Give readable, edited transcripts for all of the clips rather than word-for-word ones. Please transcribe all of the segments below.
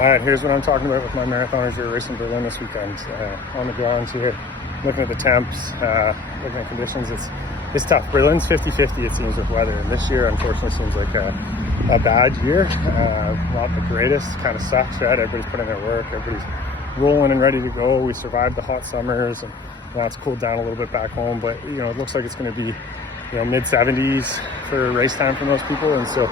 All right, here's what I'm talking about with my marathoners who are racing Berlin this weekend. On the grounds here, looking at the temps, looking at conditions, it's tough. Berlin's 50-50 it seems with weather, and this year unfortunately seems like a bad year. Not the greatest, kind of sucks, right? Everybody's putting in their work, everybody's rolling and ready to go. We survived the hot summers, and now it's cooled down a little bit back home, but it looks like it's going to be mid 70s for race time for most people, and so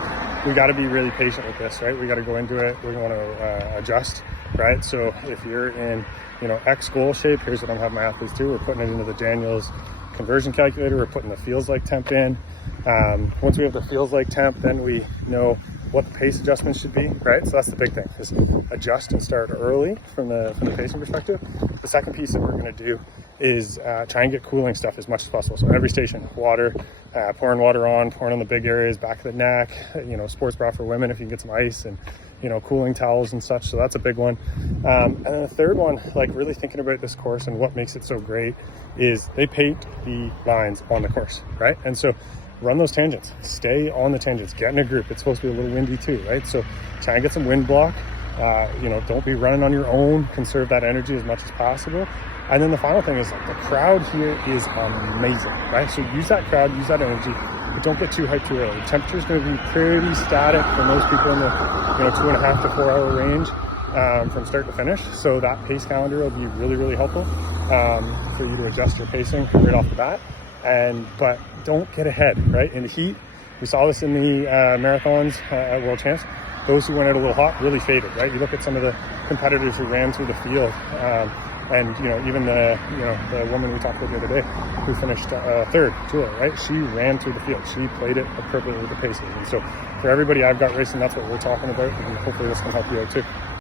we got to be really patient with this, right? We got to go into it. We want to adjust, right? So if you're in X goal shape, here's what I'm having my athletes do. We're putting it into the Daniels conversion calculator. We're putting the feels like temp in. Once we have the feels like temp, then we know what the pace adjustments should be, right? So that's the big thing, is adjust and start early from the pacing perspective. The second piece that we're going to do is try and get cooling stuff as much as possible. So every station, water, pouring water on, pouring on the big areas, back of the neck, sports bra for women if you can get some ice, and cooling towels and such. So that's a big one. And then the third one, like really thinking about this course and what makes it so great, is they paint the lines on the course, right? And so run those tangents, stay on the tangents, get in a group. It's supposed to be a little windy too, right? So try and get some wind block. Don't be running on your own, conserve that energy as much as possible. And then the final thing is, the crowd here is amazing, right? So use that crowd, use that energy, but don't get too hyped too early. The temperature is going to be pretty static for most people in the 2.5 to 4 hour range from start to finish. So that pace calendar will be really, really helpful for you to adjust your pacing right off the bat. But don't get ahead, right? In the heat, we saw this in the marathons at World Champs. Those who went out a little hot really faded, right? You look at some of the competitors who ran through the field, and even the woman we talked about the other day who finished third, Julia, right? She ran through the field. She played it appropriately with the paces. And so for everybody I've got racing, that's what we're talking about, and hopefully this can help you out too.